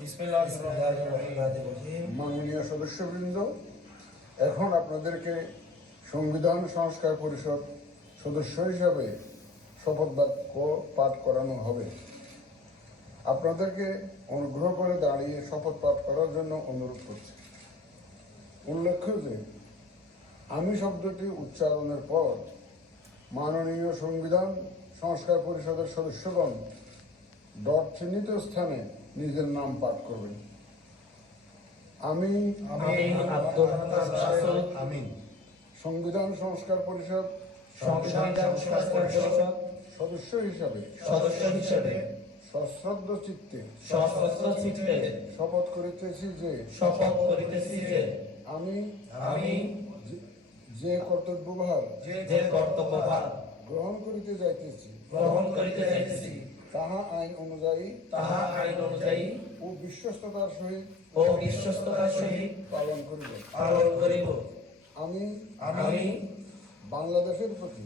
বিসমিল্লাহির মাননীয় সদস্যবৃন্দ, এখন আপনাদেরকে সংবিধান সংস্কার পরিষদ সদস্য হিসাবে শপথ বাক্য পাঠ করানো হবে। আপনাদেরকে অনুগ্রহ করে দাঁড়িয়ে শপথ পাঠ করার জন্য অনুরোধ করছি। উল্লেখ্য যে আমি শব্দটি উচ্চারণের পর মাননীয় সংবিধান সংস্কার পরিষদের সদস্যগণ ডট চিহ্নিত স্থানে নিজের নাম পাঠ করবেন। আমি সংবিধান সংস্কার পরিষদ সদস্য হিসাবে সশ্রদ্ধ চিত্তে শপথ করিতেছি যে আমি যে কর্তব্যভার গ্রহণ করিতে যাইতেছি তাহা আইন অনুযায়ী ও বিশ্বস্ততার সহিত পালন করিব। আমি বাংলাদেশের প্রতি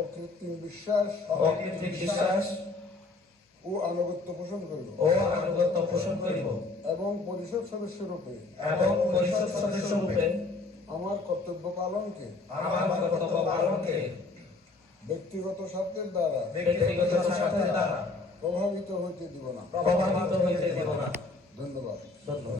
অকৃত্রিম বিশ্বাস ও আনুগত্য পোষণ করিব এবং পরিষদ সদস্য রূপে আমার কর্তব্য পালনকে ব্যক্তিগত স্বার্থের দ্বারা প্রভাবিত হইতে দিব না। ধন্যবাদ।